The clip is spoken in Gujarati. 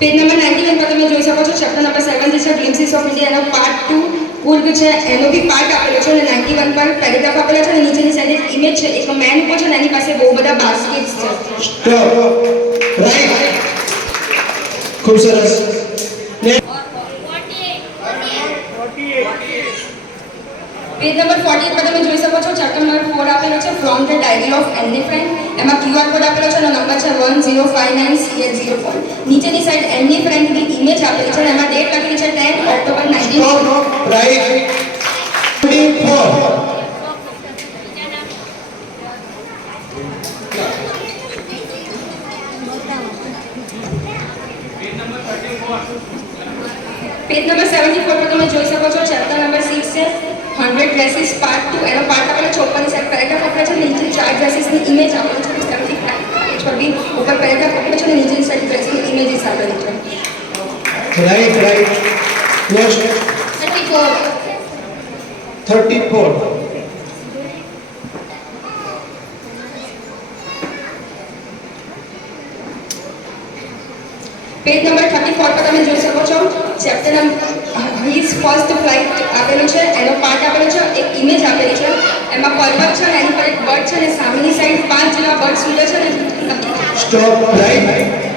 પેજ નંબર 91 પર તમે જોઈ શકો છો ચેપ્ટર નંબર 7 જે છે ગ્લિમ્પસીસ ઓફ ઇન્ડિયા એનો પાર્ટ 2 કુલ છે એનો બી પાર્ટ આપેલો છે અને 91 પર પેરેગ્રાફ આપેલો છે અને નીચેની સાઈડ એક ઇમેજ છે એક મેન ઉભો છે અને એની પાસે બહુ બધા બાસ્કેટ્સ છે. સ્ટોપ રાઈટ ખૂબ સરસ પેજ નંબર 48 પર તમે જોઈ શકો છો ચેપ્ટર નંબર 4 આપેલો છે from the diary of any friend એમાં QR કોડ આપેલો છે અને નંબર છે 1059CH04 નીચેની સાઈડ એની ફ્રેન્ડની ઇમેજ આપેલી છે અને એમાં ડેટ લખેલી છે 10 ઓક્ટોબર 19 રાઈટ 24 પેજ નંબર 74 પર તમે જોઈ શકો છો ચેપ્ટર નંબર 6 છે 100 ડ્રેસીસ પાર્ટ 2 એનો પાર્ટ આપેલો છે ઉપરની સાઈડ પેરેગ્રાફ આપેલો છે નીચે 4 ડ્રેસીસની ઇમેજ આપેલી છે 75 પેજ પર બી ઉપર પેરેગ્રાફ આપેલો છે અને નીચેની સાઈડ ડ્રેસની ઇમેજીસ આપેલી છે. રાઈટ નેક્સ્ટ 34 પેજ નંબર 34 પર તમે જોઈ શકો છો ચેપ્ટર હિઝ ફર્સ્ટ ફ્લાઇટ આપેલું છે એનો પાર્ટ આપેલો છે એક ઇમેજ આપેલી છે એમાં પર્વત છે અને એની પર એક બર્ડ છે અને સામેની સાઈડ 5 જેવા બર્ડ્સ ઉડે છે ને સ્ટોપ રાઈટ